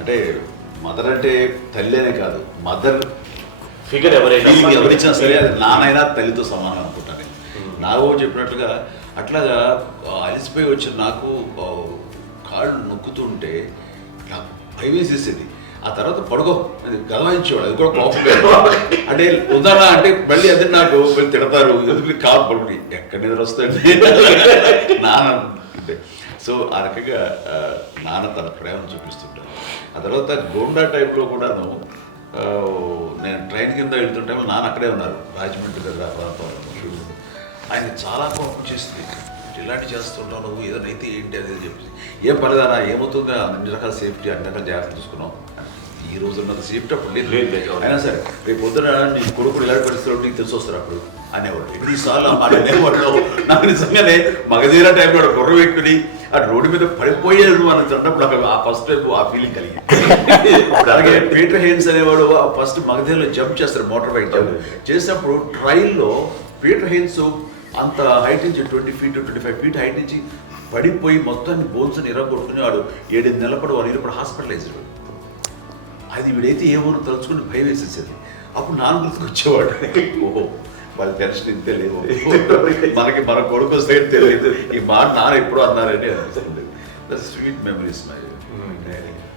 అంటే మదర్ అంటే తల్లి అనే కాదు, మదర్ ఫిగర్ ఎవరిచ్చినా సరే అది నానైనా తల్లితో సమానం అనుకుంటాను. నాకు చెప్పినట్లుగా అట్లాగా అలసిపోయి వచ్చిన నాకు కాళ్ళు నొక్కుతుంటే నాకు భయం వేసేసేది. ఆ తర్వాత పడుకో అది గదవాయించేవాడు, అది కూడా కోపం. అంటే ఉదాహరణ అంటే మళ్ళీ అది నాకు తిడతారు, ఎందుకు కాదు పడుకుని ఎక్కడ నిద్ర వస్తాయండి నాన్న అంటే. సో ఆ రకంగా నాన్న తన ప్రేమను చూపిస్తుంటాను. ఆ తర్వాత గోండా టైంలో కూడాను నేను ట్రైన్ కింద వెళ్తుంటే నాన్న అక్కడే ఉన్నారు, రాజమండ్రి దగ్గర ప్రాంతంలో. ఆయన చాలా కోపం చేస్తుంది, ఇలాంటి చేస్తుంటావు నువ్వు, ఏదైనా అయితే ఏంటి అనేది చెప్పి, ఏం పర్లేదన్నా ఏమవుతుందో అన్ని రకాల సేఫ్టీ అన్ని రకాల జాగ్రత్తలు చూసుకున్నాం. ఈ రోజు ఉన్నది సేఫ్టీ అప్పుడు లేదు. అయినా సరే రేపు పొద్దున నీ కొడుకులు ఇలాంటి పరిస్థితులు నీకు తెలిసి వస్తారు అప్పుడు అనేవాడు. ఎన్నిసార్లు ఆ మాట అనేవాళ్ళు. నాకు నిజంగానే మగధీర టైంలో గుర్ర వ్యక్తుని ఆ రోడ్డు మీద పడిపోయారు అని అన్నప్పుడు నాకు ఆ ఫస్ట్ టైం ఆ ఫీలింగ్ కలిగింది. అలాగే పీటర్ హెయిన్స్ అనేవాడు ఫస్ట్ మగధీరలో జంప్ చేస్తారు, మోటార్ బైక్ జంప్ చేసినప్పుడు ట్రైల్లో పీటర్ హెయిన్స్ అంత హైట్ నుంచి 20 feet 25 feet హైట్ నుంచి పడిపోయి మొత్తాన్ని బోన్స్ ఇరగొట్టుకుని వాడు 7 నెలల పాటు వాడు ఇప్పుడు హాస్పిటలైజ్డ్. అది వీడైతే ఏమో తలుచుకుని భయం వేసేసేది. అప్పుడు నాన్న గుర్తుకొచ్చేవాడు, ఓహో వాళ్ళ టెన్షన్ ఇంతే లేవు, మనకి మన కొడుకు వస్తే తెలియదు ఈ మాట నాన్న ఎప్పుడు అన్నారని అనిపిస్తుంది. Sweet memories my daddy.